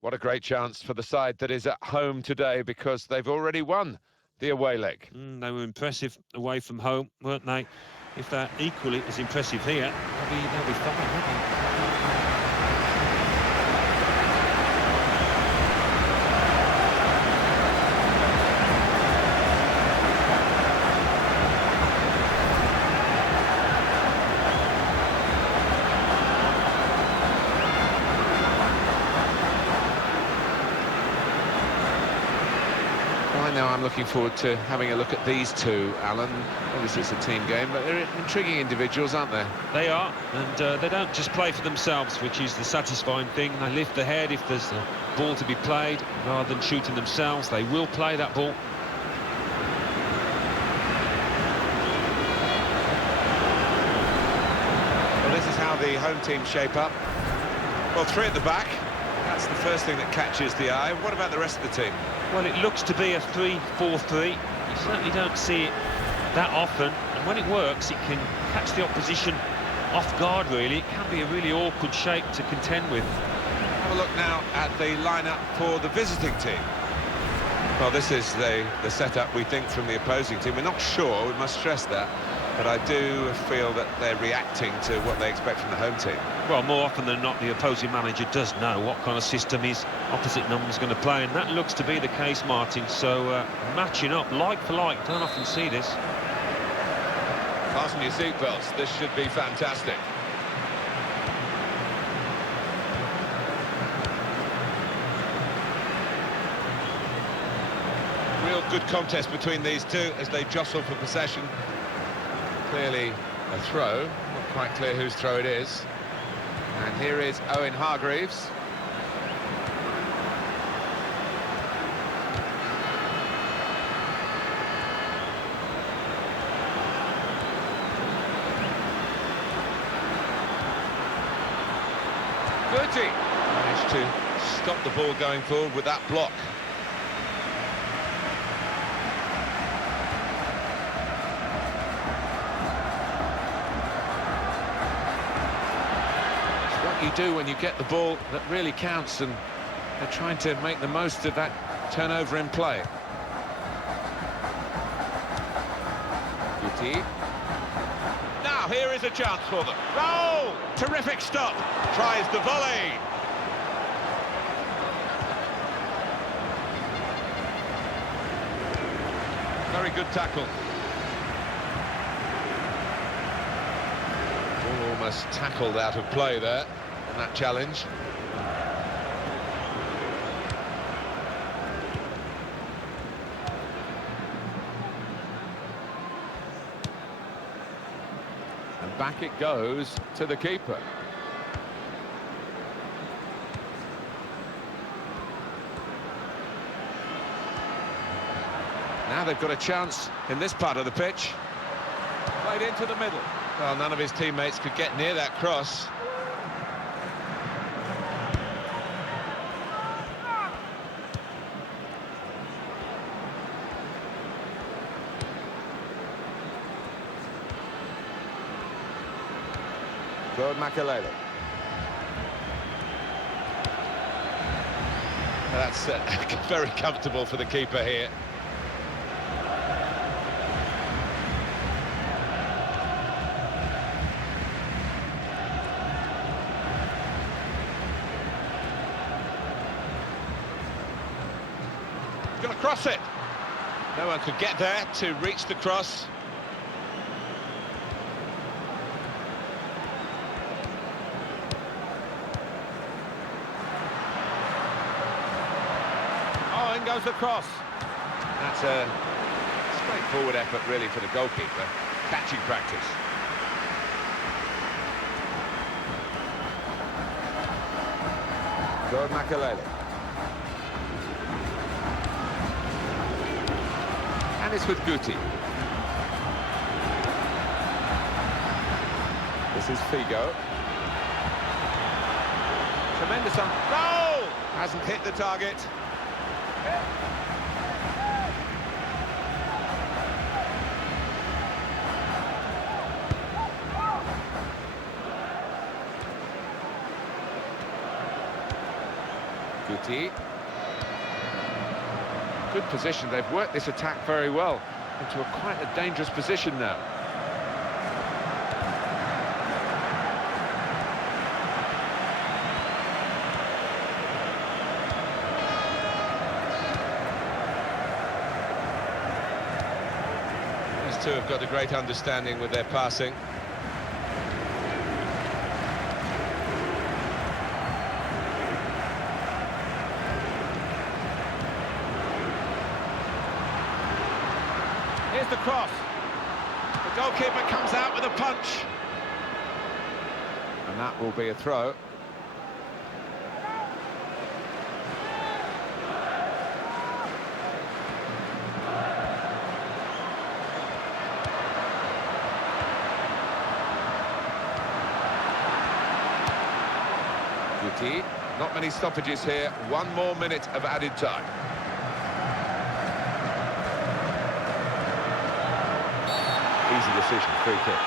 What a great chance for the side that is at home today, because they've already won the away leg. They were impressive away from home, weren't they? If they're equally as impressive here, they'll be fine, won't they? Now I'm looking forward to having a look at these two, Alan. Obviously it's a team game, but they're intriguing individuals, aren't they? They are, and they don't just play for themselves, which is the satisfying thing. They lift the head if there's a ball to be played. Rather than shooting themselves, they will play that ball. Well, this is how the home team shape up. Well, three at the back. That's the first thing that catches the eye. What about the rest of the team? Well, it looks to be a 3-4-3. You certainly don't see it that often, and when it works, it can catch the opposition off guard, really. It can be a really awkward shape to contend with. Have a look now at the lineup for the visiting team. Well, this is the setup, we think, from the opposing team. We're not sure, we must stress that, but I do feel that they're reacting to what they expect from the home team. Well, more often than not, the opposing manager does know what kind of system his opposite number's going to play, and that looks to be the case, Martin. So, matching up like for like, don't often see this. Fasten your seatbelts, this should be fantastic. Real good contest between these two as they jostle for possession. Clearly a throw, not quite clear whose throw it is. And here is Owen Hargreaves. Bertie managed to stop the ball going forward with that block. You do when you get the ball that really counts, and they're trying to make the most of that turnover in play. Guti. Now here is a chance for them. Raúl! Terrific stop. Tries the volley. Very good tackle. Almost tackled out of play there. That challenge. And back it goes to the keeper. Now they've got a chance in this part of the pitch. Played into the middle. Well, none of his teammates could get near that cross. Makalele. That's very comfortable for the keeper here. He's going to cross it. No one could get there to reach the cross. Goes across. That's a straightforward effort, really, for the goalkeeper. Catching practice. Good Makalele. And it's with Guti. This is Figo. Tremendous on. Goal! Hasn't hit the target. Guti. Good position. They've worked this attack very well into quite a dangerous position now. These two have got a great understanding with their passing. Here's the cross. The goalkeeper comes out with a punch. And that will be a throw. Guti. Not many stoppages here. 1 more minute of added time. Easy decision, free kick.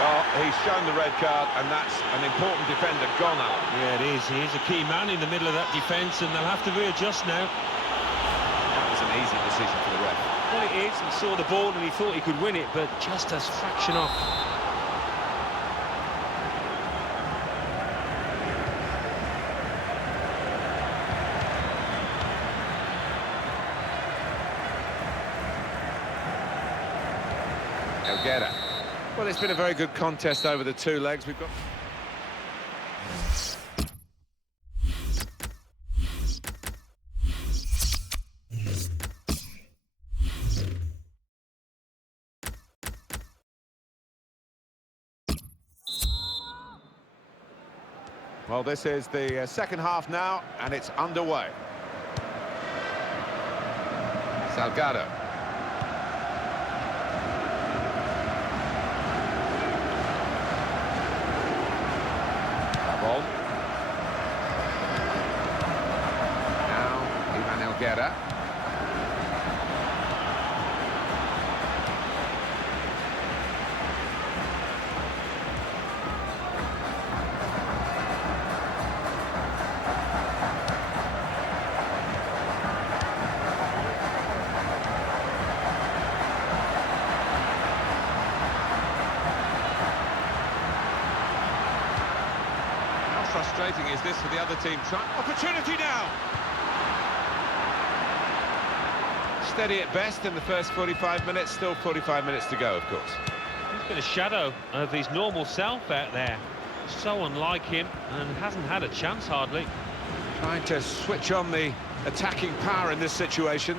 Well, he's shown the red card, and that's an important defender gone out. Yeah, it is. He is a key man in the middle of that defence, and they'll have to readjust now. That was an easy decision for the ref. Well, it is. He saw the ball and he thought he could win it, but just a fraction off. Well, it's been a very good contest over the 2 legs. We've got... Well, this is the second half now, and it's underway. Salgado. Guerra. How frustrating is this for the other team? Opportunity now! Steady at best in the first 45 minutes, still 45 minutes to go, of course. He's been a shadow of his normal self out there. So unlike him, and hasn't had a chance hardly. Trying to switch on the attacking power in this situation.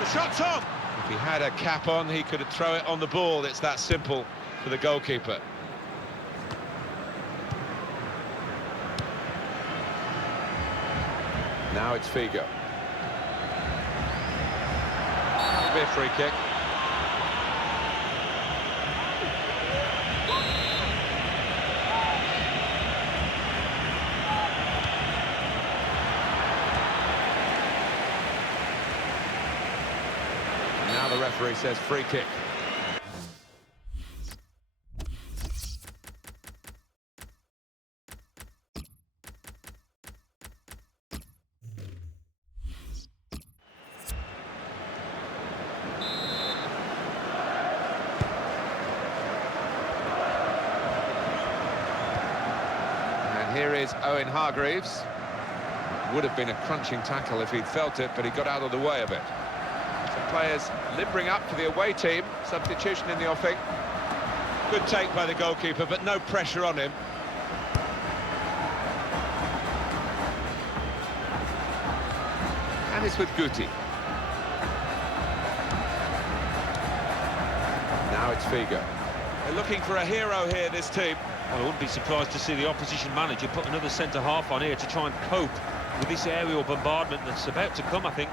The shot's on! If he had a cap on, he could throw it on the ball. It's that simple for the goalkeeper. Now it's Figo. It'll be a free kick. Now the referee says free kick. And here is Owen Hargreaves. Would have been a crunching tackle if he'd felt it, but he got out of the way of it. Players limbering up for the away team. Substitution in the offing. Good take by the goalkeeper, but no pressure on him. And it's with Guti. Now it's Figo. They're looking for a hero here, this team. Well, I wouldn't be surprised to see the opposition manager put another centre-half on here to try and cope with this aerial bombardment that's about to come, I think.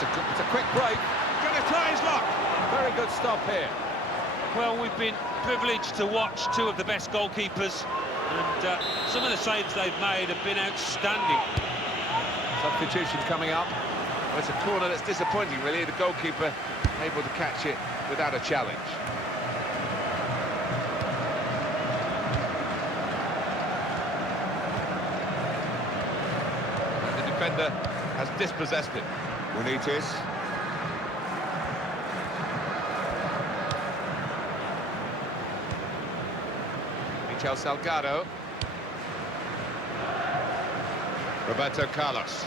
It's a quick break. Going to try his luck. Very good stop here. Well, we've been privileged to watch two of the best goalkeepers, and some of the saves they've made have been outstanding. Substitution coming up. Well, it's a corner that's disappointing, really. The goalkeeper able to catch it without a challenge. And the defender has dispossessed it. Benitez. Michel Salgado. Roberto Carlos.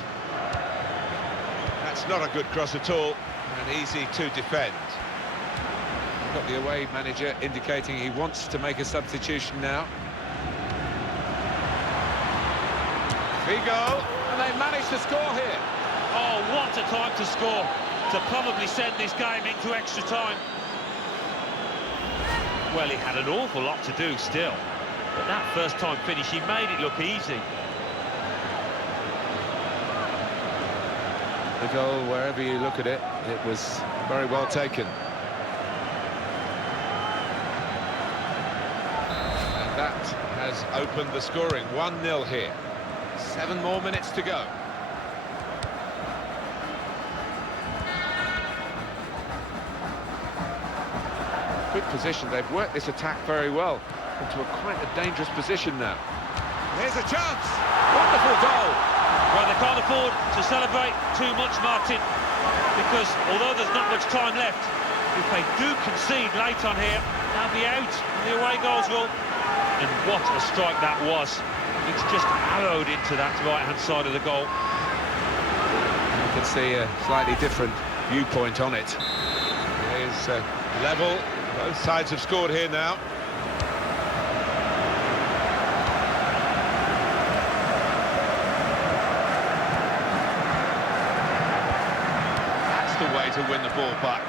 That's not a good cross at all, and easy to defend. Got the away manager indicating he wants to make a substitution now. Figo, and they managed to score here. Oh, what a time to score, to probably send this game into extra time. Well, he had an awful lot to do still, but that first time finish, he made it look easy. The goal, wherever you look at it, it was very well taken. And that has opened the scoring. 1-0 here. 7 more minutes to go. Good position. They've worked this attack very well into quite a dangerous position now. Here's a chance. Wonderful goal. Well, they can't afford to celebrate too much, Martin, because although there's not much time left, if they do concede late on here, they'll be out in the away goals rule. And what a strike that was. It's just arrowed into that right-hand side of the goal. You can see a slightly different viewpoint on it. Here's level. Both sides have scored here now. That's the way to win the ball back.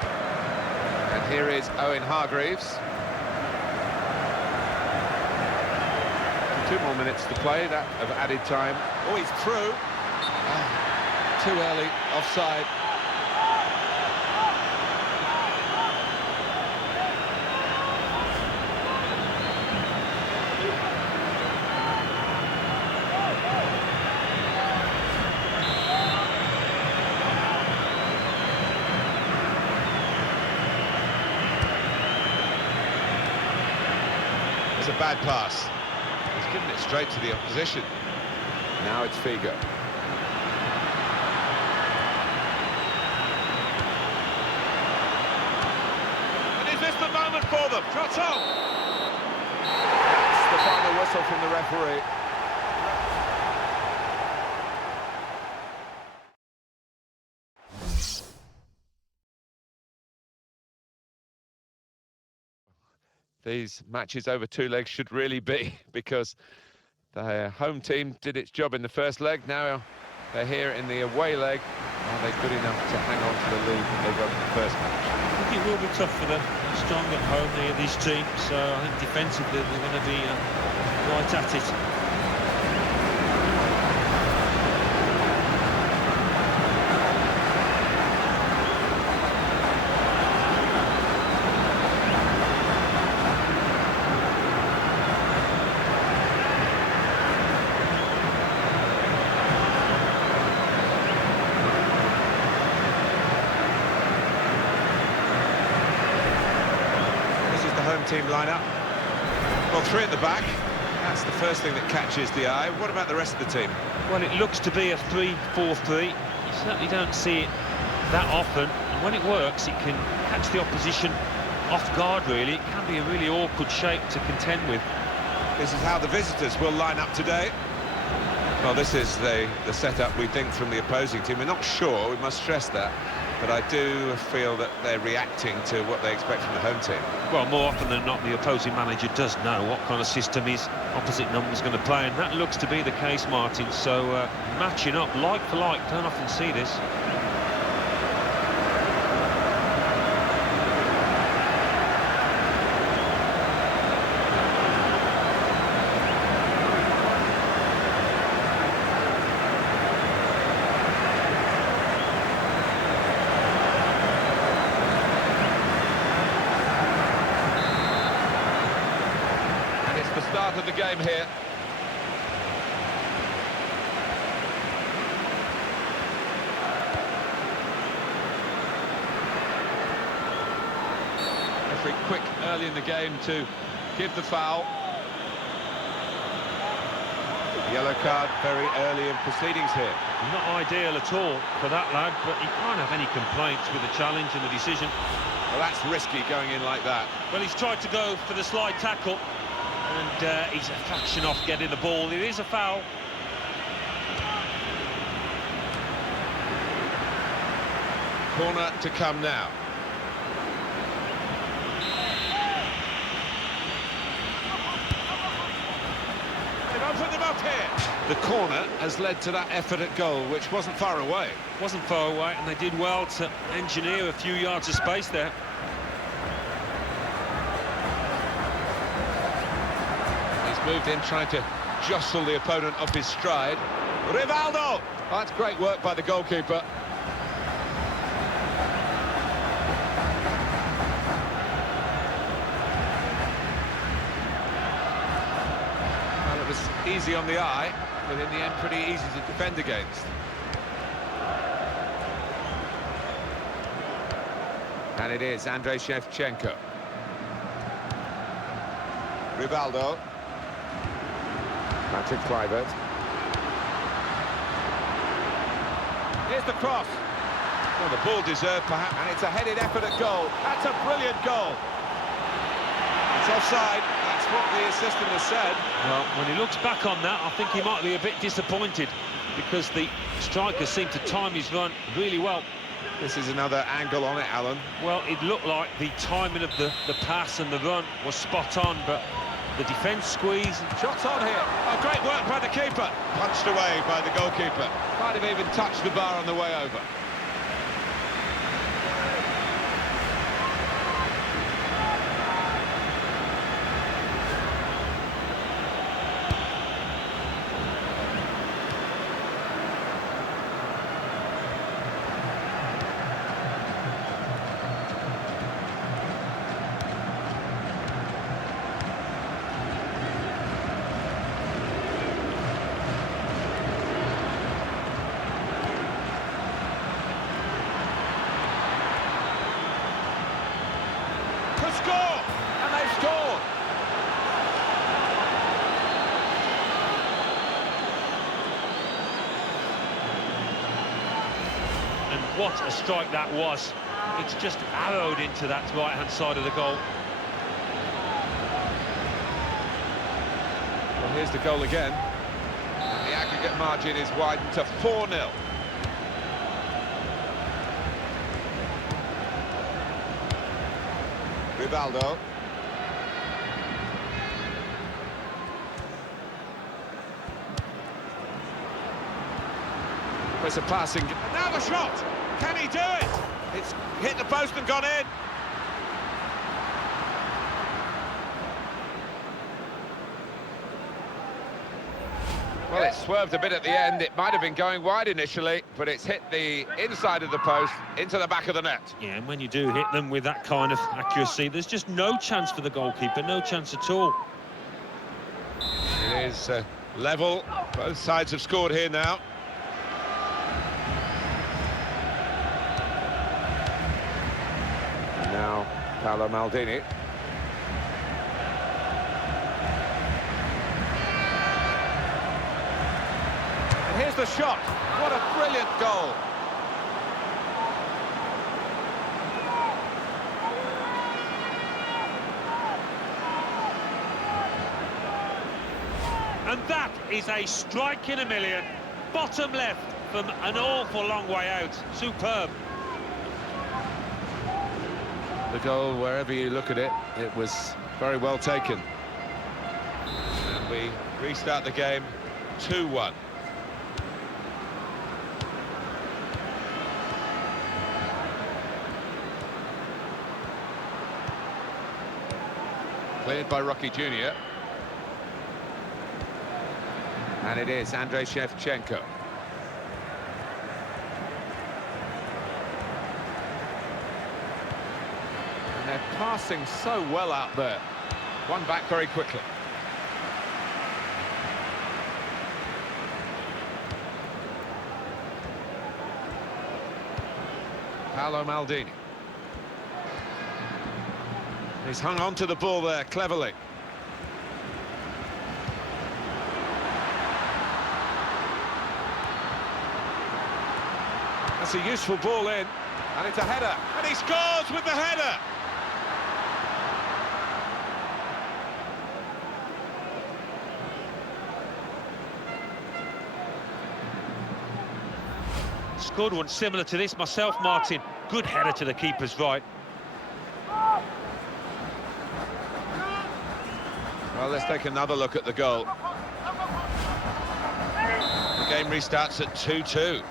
And here is Owen Hargreaves. 2 more minutes to play, that of added time. Oh, he's through. Too early, offside. It's a bad pass. He's given it straight to the opposition. Now it's Figo. And is this the moment for them? Shots on! That's the final whistle from the referee. These matches over 2 legs should really be, because the home team did its job in the first leg. Now they're here in the away leg. Are they good enough to hang on to the lead that they got in the first match? I think it will be tough for them. They're strong at home, this team, so I think defensively they're going to be right at it. Team lineup. Well, 3 at the back. That's the first thing that catches the eye. What about the rest of the team? Well, it looks to be a 3-4-3. You certainly don't see it that often, and when it works, it can catch the opposition off guard, really. It can be a really awkward shape to contend with. This is how the visitors will line up today. Well, this is the setup, we think, from the opposing team. We're not sure, we must stress that, but I do feel that they're reacting to what they expect from the home team. Well, more often than not, the opposing manager does know what kind of system his opposite number's going to play, and that looks to be the case, Martin. So, matching up like for like, don't often see this. start of the game here. Referee quick early in the game to give the foul. Yellow card very early in proceedings here. Not ideal at all for that lad, but he can't have any complaints with the challenge and the decision. Well, that's risky going in like that. Well, he's tried to go for the slide tackle, and he's a fraction off getting the ball. It is a foul. Corner to come now. They've opened them up here. The corner has led to that effort at goal, which wasn't far away. Wasn't far away, and they did well to engineer a few yards of space there. He's moved in, trying to jostle the opponent off his stride. Rivaldo! That's great work by the goalkeeper. Well, it was easy on the eye, but in the end pretty easy to defend against. And it is Andrei Shevchenko. Rivaldo. Patrick Kluivert. Here's the cross. Well, the ball deserved, perhaps, and it's a headed effort at goal. That's a brilliant goal. It's offside. That's what the assistant has said. Well, when he looks back on that, I think he might be a bit disappointed, because the striker seemed to time his run really well. This is another angle on it, Alan. Well, it looked like the timing of the pass and the run was spot on, but the defence squeeze. Shots on here. Oh, great work by the keeper. Punched away by the goalkeeper. Might have even touched the bar on the way over. Score, and they've scored. And what a strike that was. It's just arrowed into that right-hand side of the goal. Well, here's the goal again. And the aggregate margin is widened to 4-0. Rivaldo. There's a passing. Now the shot! Can he do it? It's hit the post and gone in. Well, it swerved a bit at the end. It might have been going wide initially, but it's hit the inside of the post into the back of the net. Yeah, and when you do hit them with that kind of accuracy, there's just no chance for the goalkeeper, no chance at all. It is level. Both sides have scored here now. And now Paolo Maldini. And here's the shot. What a brilliant goal. And that is a strike in a million. Bottom left from an awful long way out. Superb. The goal, wherever you look at it, it was very well taken. And we restart the game 2-1. Cleared by Rocky Jr. And it is Andrei Shevchenko. And they're passing so well out there. One back very quickly. Paolo Maldini. He's hung on to the ball there cleverly. That's a useful ball in, and it's a header, and he scores with the header! Scored one similar to this myself, Martin. Good header to the keeper's right. Well, let's take another look at the goal. The game restarts at 2-2.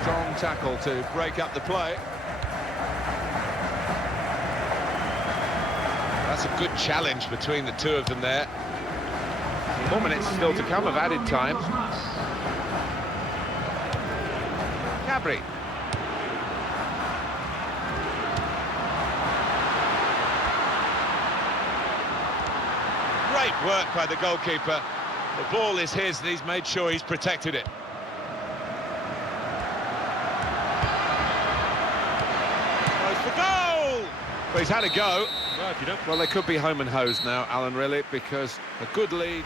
Strong tackle to break up the play. That's a good challenge between the two of them there. 4 minutes still to come of added time. Cabri. Great work by the goalkeeper. The ball is his and he's made sure he's protected it. Goes for goal! Well, he's had a go. Well, they could be home and hosed now, Alan, really, because a good lead.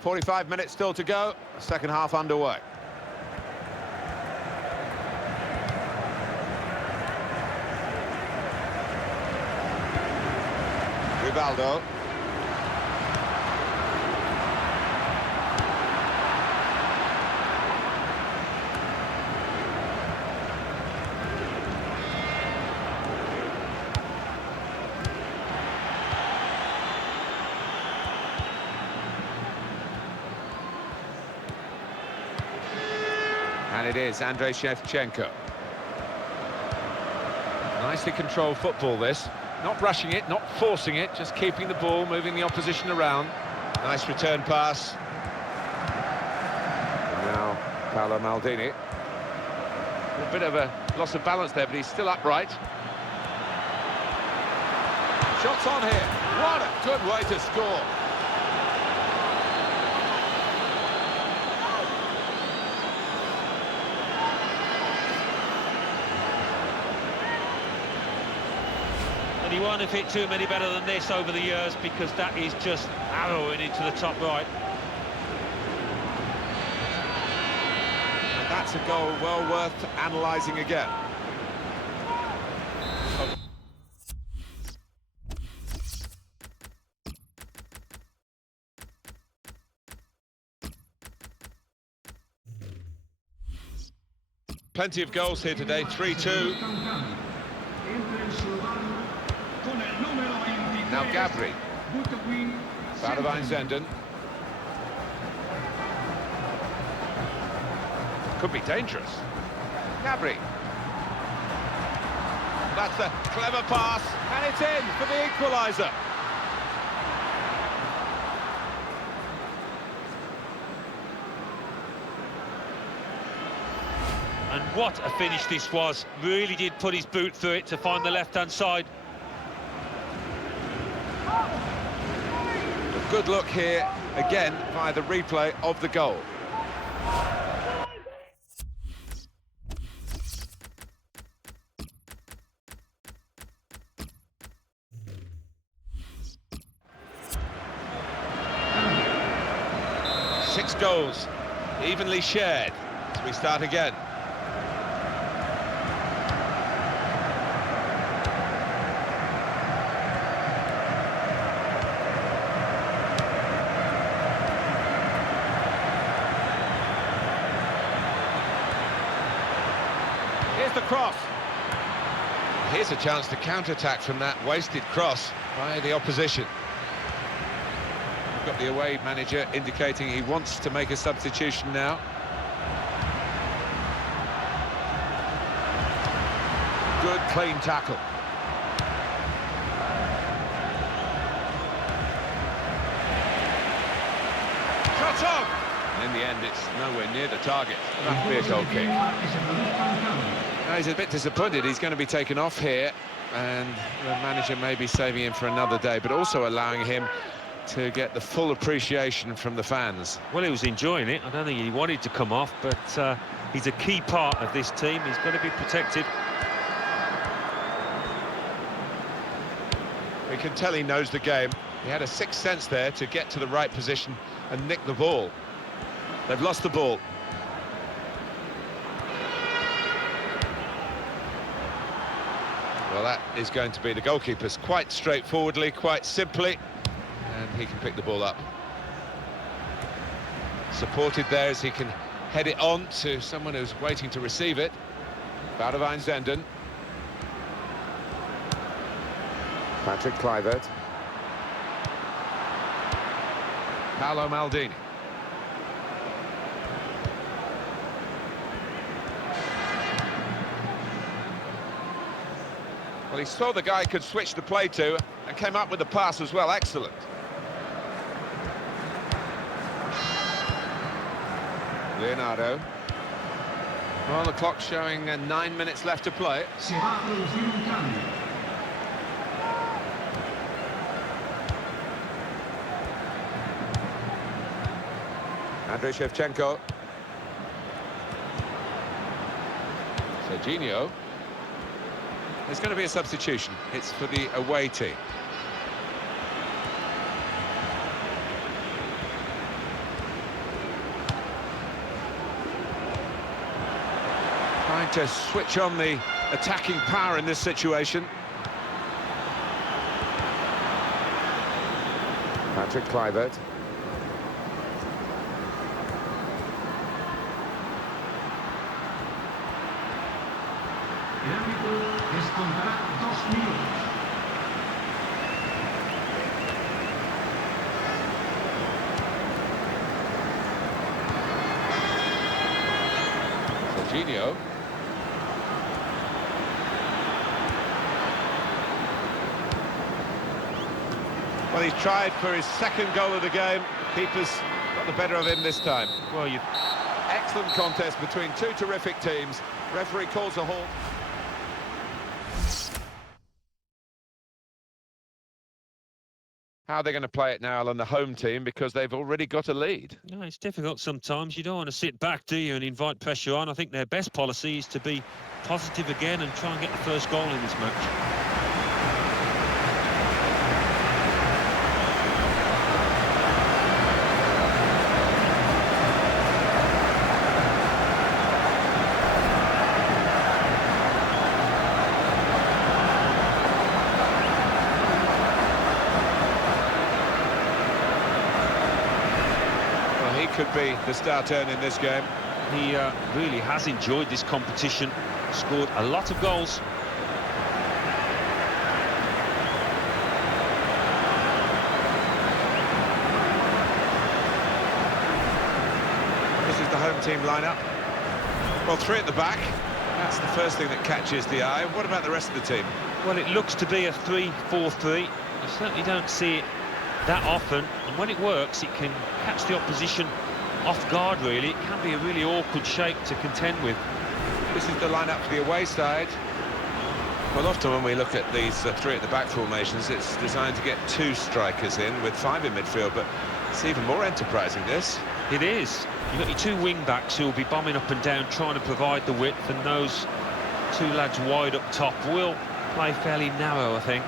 "45 minutes still to go, second half underway. Rivaldo. And it is Andrei Shevchenko. Nicely controlled football, this. Not rushing it, not forcing it, just keeping the ball, moving the opposition around. Nice return pass. And now Paolo Maldini. A bit of a loss of balance there, but he's still upright. Shots on here. What a good way to score. And he won't have hit too many better than this over the years, because that is just arrowing into the top right. And that's a goal well worth analysing again. Plenty of goals here today, 3-2. Now Gabri. Zenden. Could be dangerous. Gabri. That's a clever pass, and it's in for the equaliser. And what a finish this was. Really did put his boot through it to find the left-hand side. A good look here, again, via the replay of the goal. Six goals, evenly shared, as we start again. Here's the cross. Here's a chance to counter-attack from that wasted cross by the opposition. We've got the away manager indicating he wants to make a substitution now. Good, clean tackle. Shot on! In the end, it's nowhere near the target. That'll be a goal kick. Now he's a bit disappointed. He's going to be taken off here, and the manager may be saving him for another day, but also allowing him to get the full appreciation from the fans. Well, he was enjoying it. I don't think he wanted to come off, but he's a key part of this team. He's got to be protected. We can tell he knows the game. He had a sixth sense there to get to the right position and nick the ball. They've lost the ball. Well, that is going to be the goalkeeper's, quite straightforwardly, quite simply, and he can pick the ball up. Supported there as he can head it on to someone who's waiting to receive it. Zenden. Patrick Kluivert. Paolo Maldini. Well, he saw the guy could switch the play to and came up with the pass as well. Excellent. Leonardo. Well, the clock's showing 9 minutes left to play. Andrei Shevchenko. Serginho. There's going to be a substitution. It's for the away team. Trying to switch on the attacking power in this situation. Patrick Kluivert. Serginho. Well, he's tried for his second goal of the game. Keeper's got the better of him this time. Well, excellent contest between two terrific teams. Referee calls a halt. How are they going to play it now on the home team, because they've already got a lead? no, it's difficult sometimes. You don't want to sit back, do you, and invite pressure on. I think their best policy is to be positive again and try and get the first goal in this match. Could be the star turn in this game. He really has enjoyed this competition, scored a lot of goals. This is the home team lineup. Well, three at the back. That's the first thing that catches the eye. What about the rest of the team? Well, it looks to be a 3-4-3. You certainly don't see it that often, and when it works, it can catch the opposition off guard, really. It can be a really awkward shape to contend with. This is the lineup for the away side. Well, often when we look at these three at the back formations, it's designed to get two strikers in with five in midfield, but it's even more enterprising, this. It is. You've got your two wing-backs who will be bombing up and down, trying to provide the width, and those two lads wide up top will play fairly narrow, I think.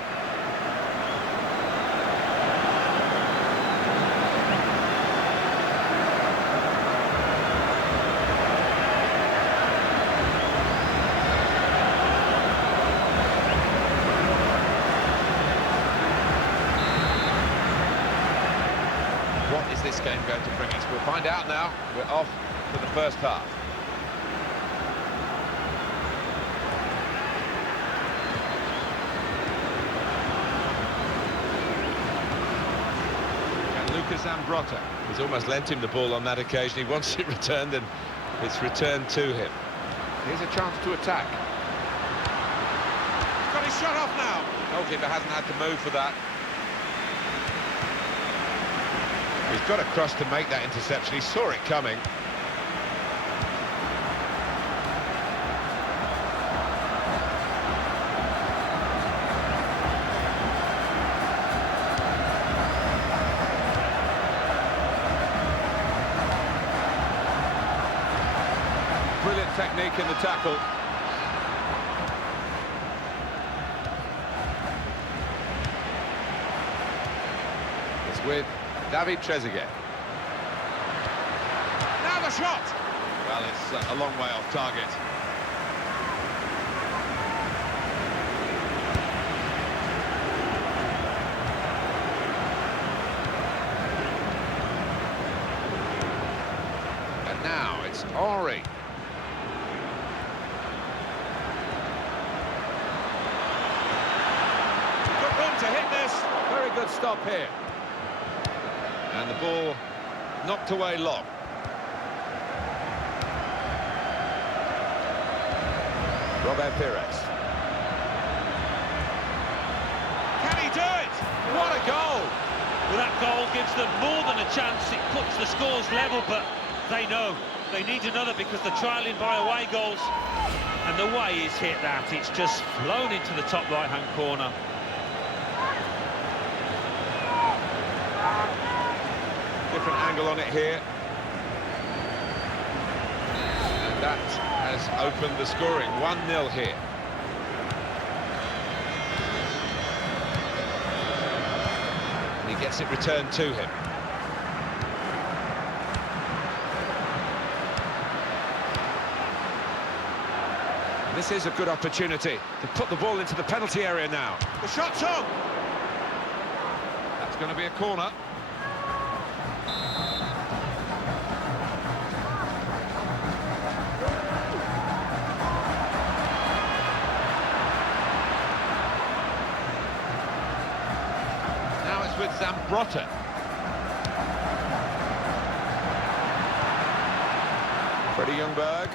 This game going to bring us? We'll find out now. We're off to the first half. And Lucas Ambrota has almost lent him the ball on that occasion. He wants it returned, and it's returned to him. Here's a chance to attack. He's got his shot off now. Goalkeeper hasn't had to move for that. He's got across to make that interception. He saw it coming. Brilliant technique in the tackle. It's with David Trezeguet. Now the shot! Well, it's a long way off target. And now it's Ori. Good run to hit this. Very good stop here. And the ball knocked away long. Robert Pires. Can he do it? What a goal! Well, that goal gives them more than a chance. It puts the scores level, but they know they need another because they're trailing by away goals. And the way he's hit that, it's just flown into the top right-hand corner. Different angle on it here. And that has opened the scoring. 1-0 here. And he gets it returned to him. This is a good opportunity to put the ball into the penalty area now. The shot's on! That's going to be a corner. With Zambrotta. Freddie Ljungberg.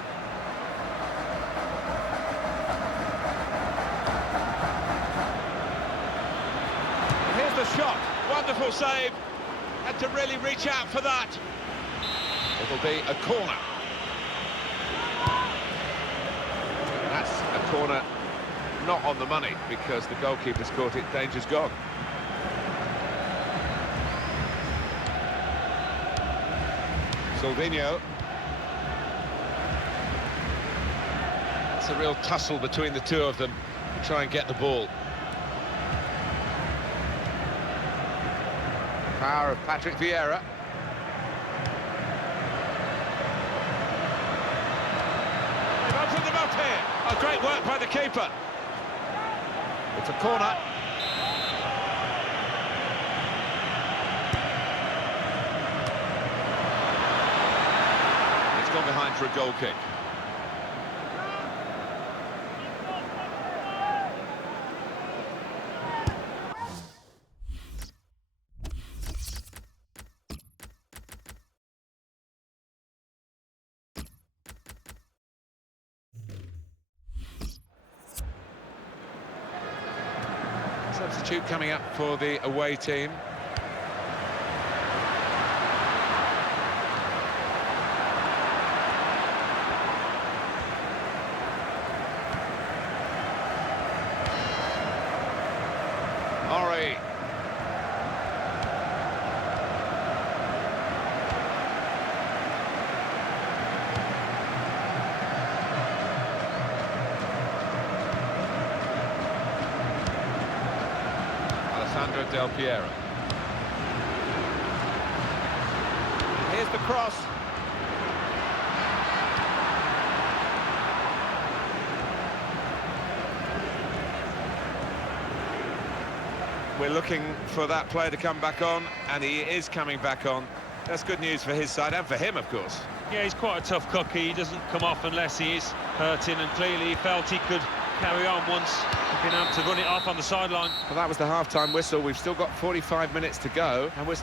And here's the shot. Wonderful save. Had to really reach out for that. It'll be a corner. That's a corner not on the money because the goalkeeper's caught it. Danger's gone. Silvino. It's a real tussle between the two of them to try and get the ball. Power of Patrick Vieira. They've opened them up here. Oh, great work by the keeper. It's a corner. Gone behind for a goal kick. Substitute coming up for the away team. Ori. Alessandro Del Piero. And here's the cross. We're looking for that player to come back on, and he is coming back on. That's good news for his side, and for him, of course. Yeah, he's quite a tough cookie. He doesn't come off unless he is hurting, and clearly he felt he could carry on once he'd been able to run it off on the sideline. Well, that was the half-time whistle. We've still got 45 minutes to go, and we're...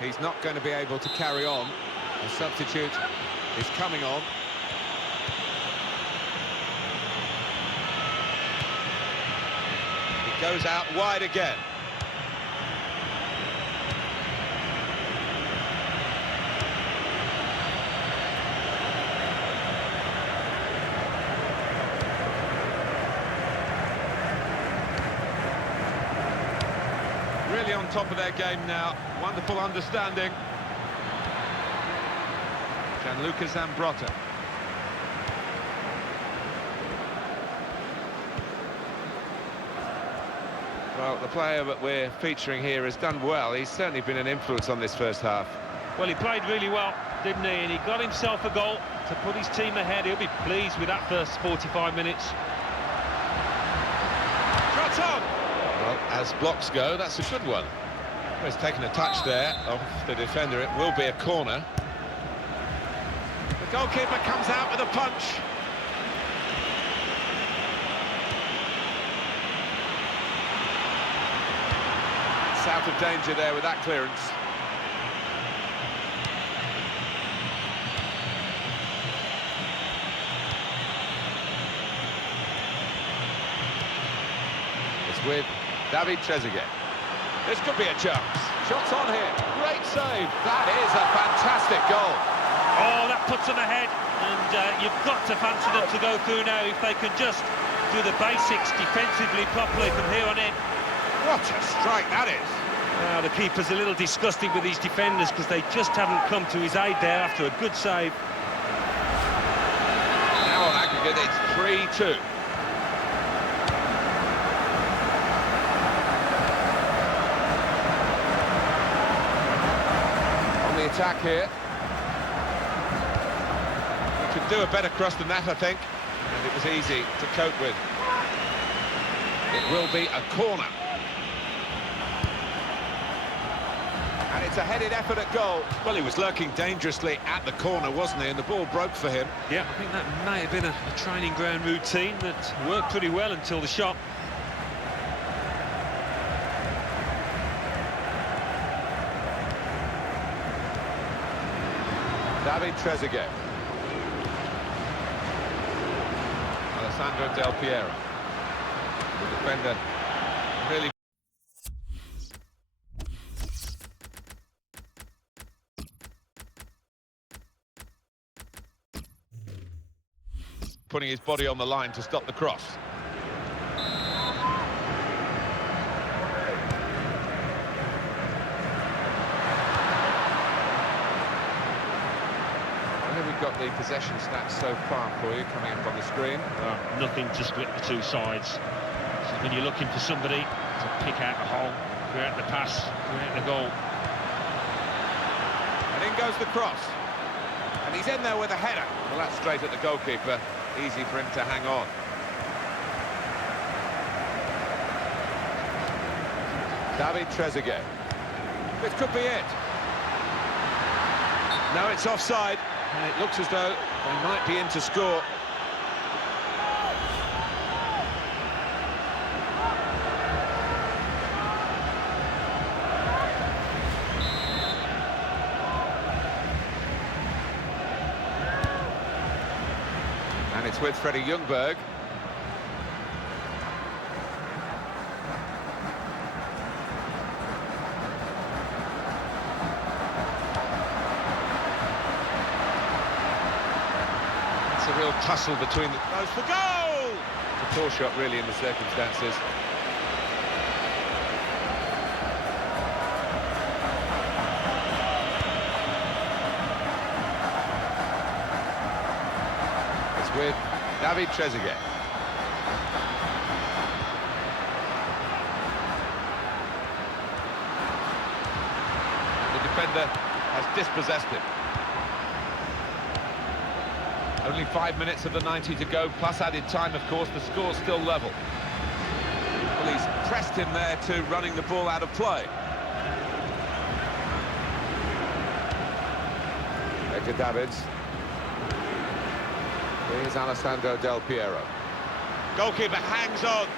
He's not going to be able to carry on. A substitute is coming on. It goes out wide again. Really on top of their game now. Wonderful understanding. Gianluca Zambrotta. Well, the player that we're featuring here has done well. He's certainly been an influence on this first half. Well, he played really well, didn't he? And he got himself a goal to put his team ahead. He'll be pleased with that first 45 minutes. Shot on! Well, as blocks go, that's a good one. Well, he's taken a touch there off the defender. It will be a corner. The goalkeeper comes out with a punch. It's out of danger there with that clearance. It's with David Trezeguet. This could be a chance. Shots on here. Great save. That is a fantastic goal. Oh, that puts them ahead. And you've got to fancy them to go through now if they can just do the basics defensively properly from here on in. What a strike that is. The keeper's a little disgusted with his defenders because they just haven't come to his aid there after a good save. Now on aggregate, it's 3-2. On the attack here. He could do a better cross than that, I think. And it was easy to cope with. It will be a corner. And it's a headed effort at goal. Well, he was lurking dangerously at the corner, wasn't he? And the ball broke for him. Yeah, I think that may have been a training ground routine that worked pretty well until the shot. David Trezeguet. Alessandro Del Piero. The defender really putting his body on the line to stop the cross. Where have we got the possession stats so far for you coming up on the screen? Nothing to split the two sides. This is when you're looking for somebody to pick out a hole, create the pass, create the goal. And in goes the cross. And he's in there with a header. Well, that's straight at the goalkeeper. Easy for him to hang on. David Trezeguet. This could be it. No, it's offside. And it looks as though they might be in to score. And it's with Freddie Ljungberg. It's a real tussle between the... Goes for goal! It's a poor shot, really, in the circumstances. With David Trezeguet. The defender has dispossessed him. Only 5 minutes of the 90 to go, plus added time, of course. The score's still level. Well, he's pressed him there to running the ball out of play. Edgar Davids. Here's Alessandro Del Piero. Goalkeeper hangs on.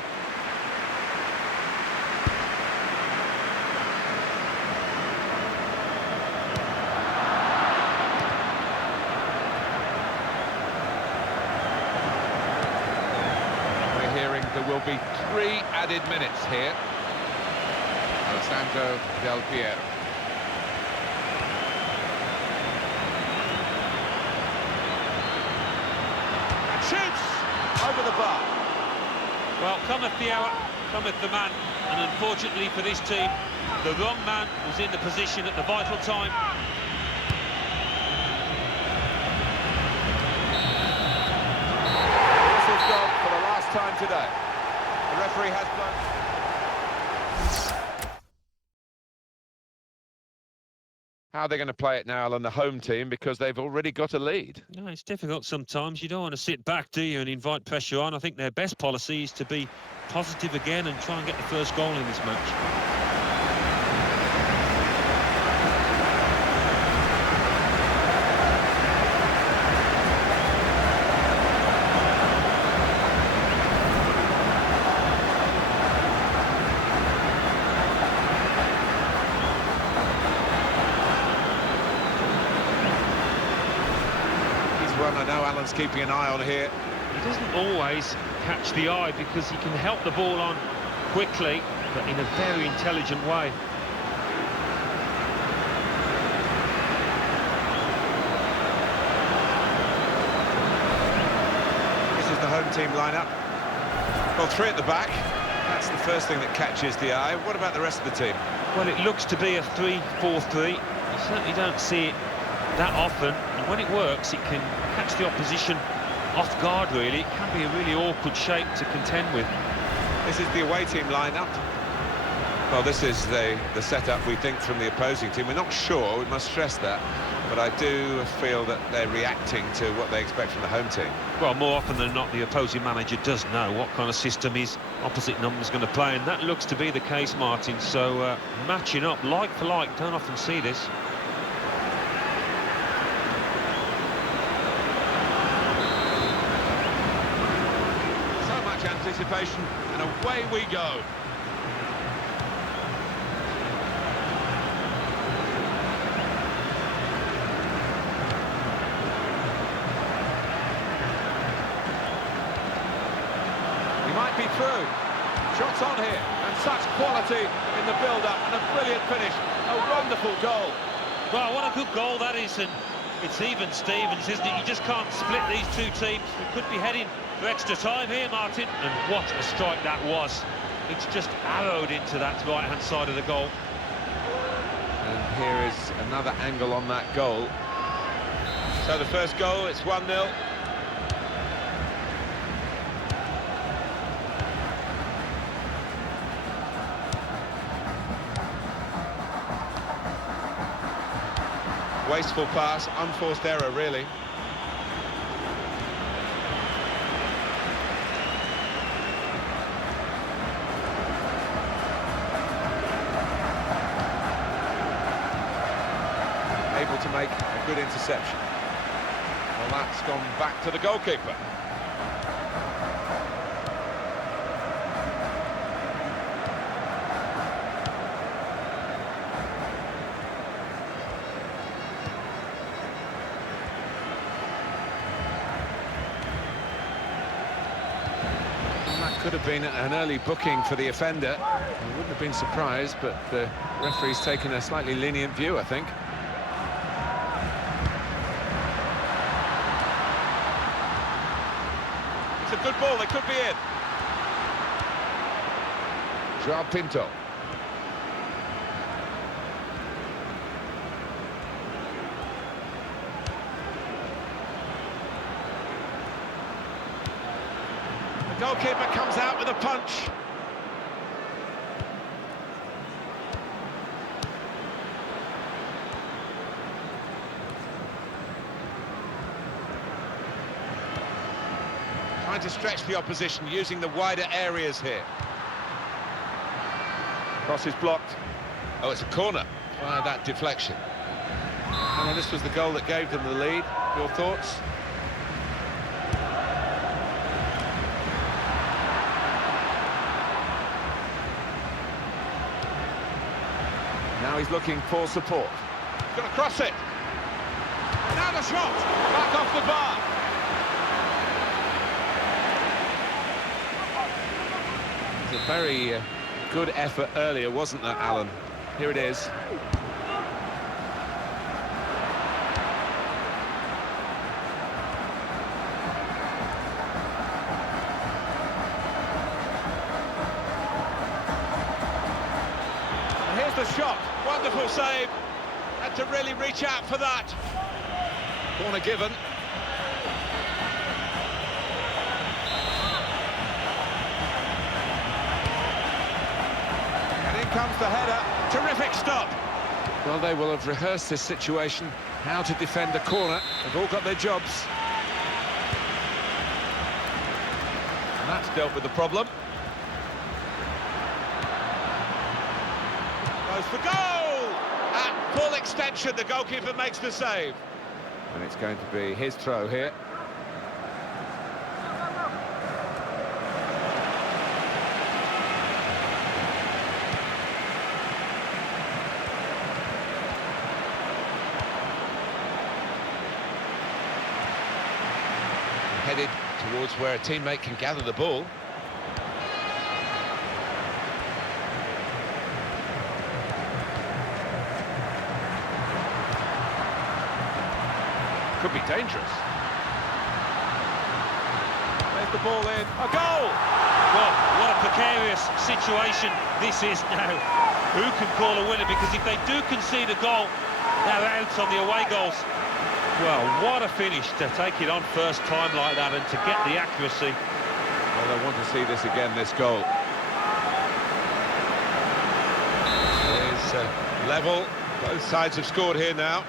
will be 3 added minutes here. Alessandro Del Piero. And shoots over the bar. Well, cometh the hour, cometh the man, and unfortunately for this team, the wrong man was in the position at the vital time. The whistle's gone for the last time today. The referee has blown. How are they going to play it now, Alan, the home team, because they've already got a lead? No, it's difficult sometimes. You don't want to sit back, do you, and invite pressure on. I think their best policy is to be positive again and try and get the first goal in this match. One I know Alan's keeping an eye on here. He doesn't always catch the eye because he can help the ball on quickly, but in a very intelligent way. This is the home team lineup. Well, 3 at the back. That's the first thing that catches the eye. What about the rest of the team? Well, it looks to be a 3-4-3. You certainly don't see it that often, and when it works, it can catch the opposition off guard, really. It can be a really awkward shape to contend with. This is the away team lineup. Well, this is the setup we think from the opposing team. We're not sure, we must stress that, but I do feel that they're reacting to what they expect from the home team. Well, more often than not, the opposing manager does know what kind of system his opposite number's going to play, and that looks to be the case, Martin. So, matching up like for like, don't often see this. Anticipation, and away we go. He might be through. Shots on here, and such quality in the build-up, and a brilliant finish. A wonderful goal. Well, what a good goal that is, and it's even Stevens, isn't it? You just can't split these two teams. We could be heading for extra time here, Martin, and what a strike that was. It's just arrowed into that right-hand side of the goal. And here is another angle on that goal. So the first goal, it's 1-0. Wasteful pass, unforced error, really. Able to make a good interception. Well, that's gone back to the goalkeeper. Could have been an early booking for the offender. I wouldn't have been surprised, but the referee's taken a slightly lenient view, I think. It's a good ball, they could be in. João Pinto. Goalkeeper comes out with a punch. Trying to stretch the opposition, using the wider areas here. Cross is blocked. Oh, it's a corner. Wow, that deflection. And this was the goal that gave them the lead. Your thoughts? Now he's looking for support. Going to cross it. Now the shot. Back off the bar. was a very good effort earlier, wasn't there, Alan? Here it is. And here's the shot. Wonderful save. Had to really reach out for that. Corner given. Comes the header. Terrific stop. Well, they will have rehearsed this situation, how to defend a corner. They've all got their jobs. And that's dealt with the problem. Goes for goal! At full extension, the goalkeeper makes the save. And it's going to be his throw here. Headed towards where a teammate can gather the ball. Could be dangerous. There's the ball in. A goal! Well, what a precarious situation this is now. Who can call a winner? Because if they do concede a goal, they're out on the away goals. Well, what a finish to take it on first time like that and to get the accuracy. Well, they want to see this again, this goal. It is level. Both sides have scored here now.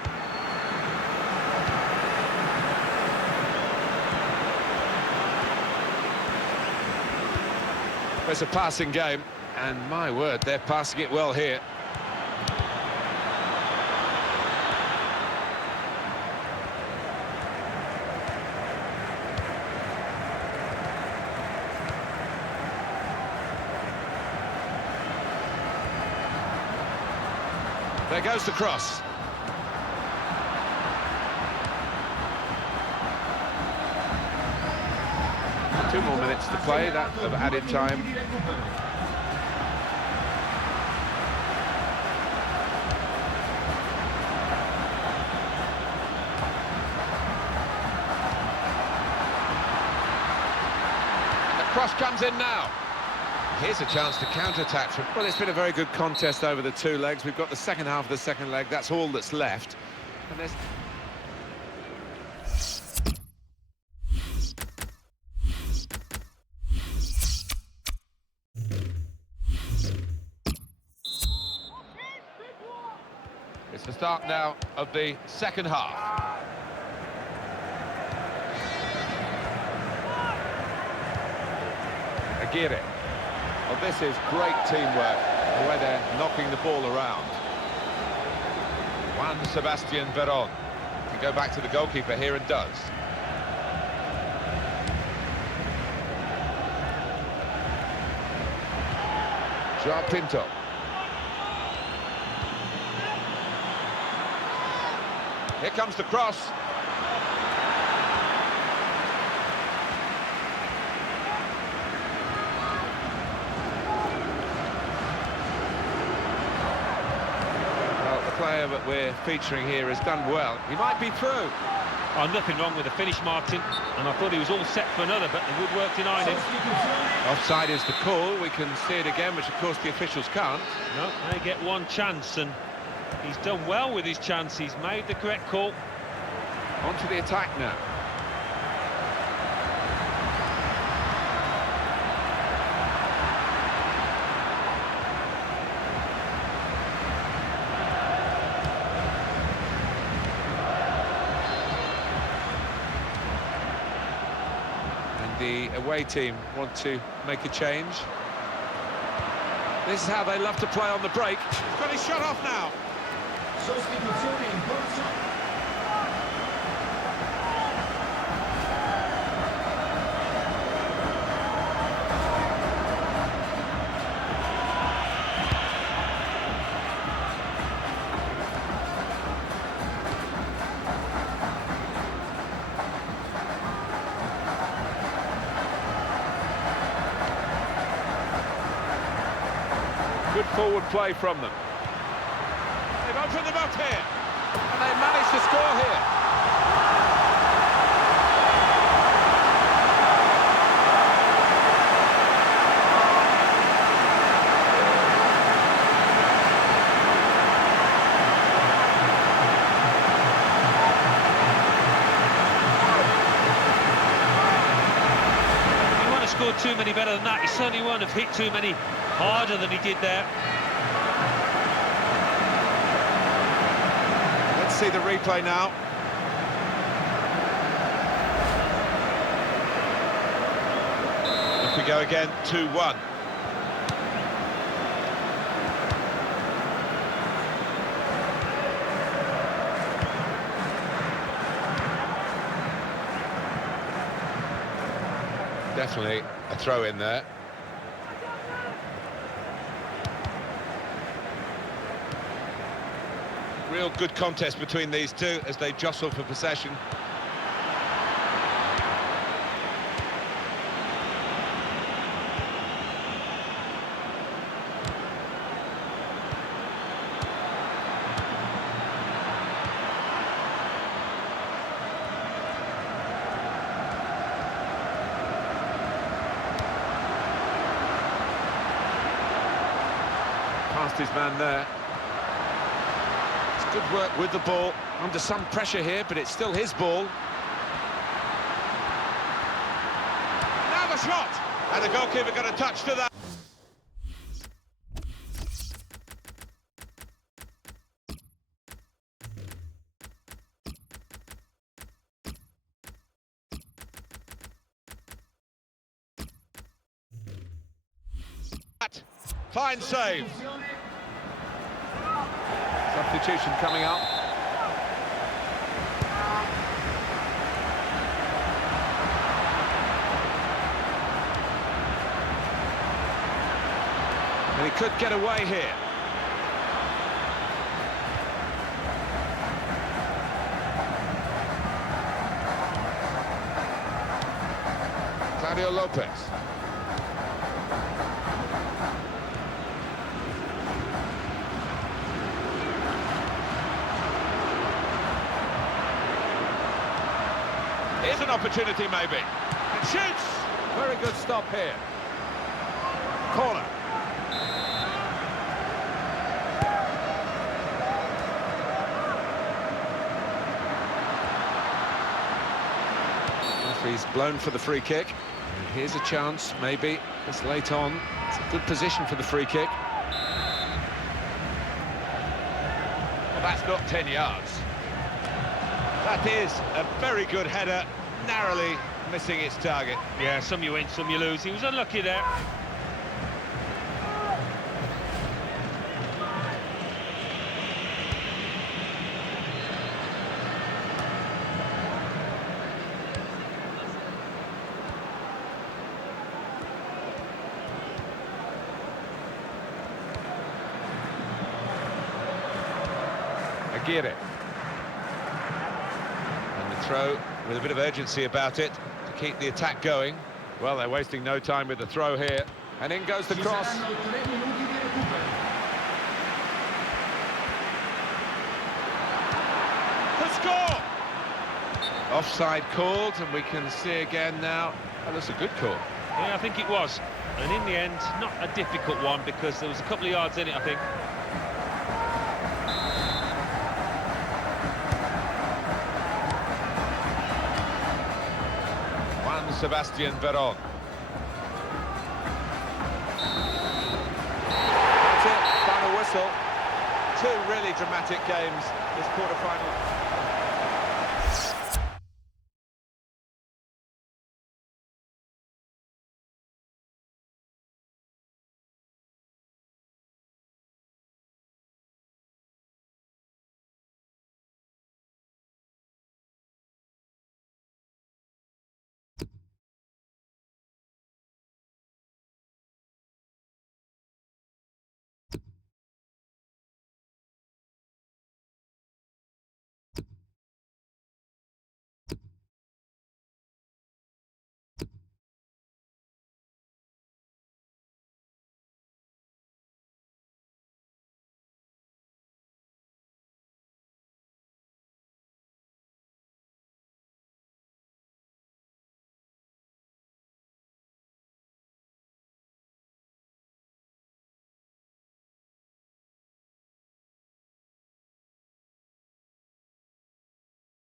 It's a passing game, and my word, they're passing it well here. There goes the cross. Two more minutes to play, that of added time. And the cross comes in now. Here's a chance to counter-attack from... Well, it's been a very good contest over the two legs. We've got the second half of the second leg. That's all that's left. And there's... It's the start now of the second half. Aguirre. Well, this is great teamwork, the way they're knocking the ball around. Juan Sebastian Verón can go back to the goalkeeper here and does. João Pinto. Here comes the cross. Player that we're featuring here has done well. He might be through. Oh, nothing wrong with the finish, Martin, and I thought he was all set for another, but the woodwork denied him. Offside is the call. We can see it again, which of course the officials can't. No, they get one chance, and he's done well with his chance. He's made the correct call. On to the attack now. The away team want to make a change. This is how they love to play on the break. He's got his shot off now. Good forward play from them. They've opened them up here, and they managed to score here. He won't have scored too many better than that. He certainly won't have hit too many harder than he did there. Let's see the replay now. Off we go again, 2-1. Definitely a throw in there. Real good contest between these two as they jostle for possession. Past his man there. Good work with the ball, under some pressure here, but it's still his ball. Now the shot! And the goalkeeper got a touch to that. Fine save. Substitution coming up. And he could get away here. Claudio Lopez. Here's an opportunity, maybe. And shoots! Very good stop here. Corner. Referee's blown for the free kick. And here's a chance, maybe, this late on. It's a good position for the free kick. Well, that's not 10 yards. That is a very good header, narrowly missing its target. Yeah, some you win, some you lose. He was unlucky there. Aguirre. Throw with a bit of urgency about it to keep the attack going. Well, they're wasting no time with the throw here, and in goes the cross. The score! Offside called, and we can see again now. Oh, that's a good call. Yeah, I think it was. And in the end, not a difficult one because there was a couple of yards in it, I think. Sebastian Verón. That's it, final whistle. Two really dramatic games this quarter-final.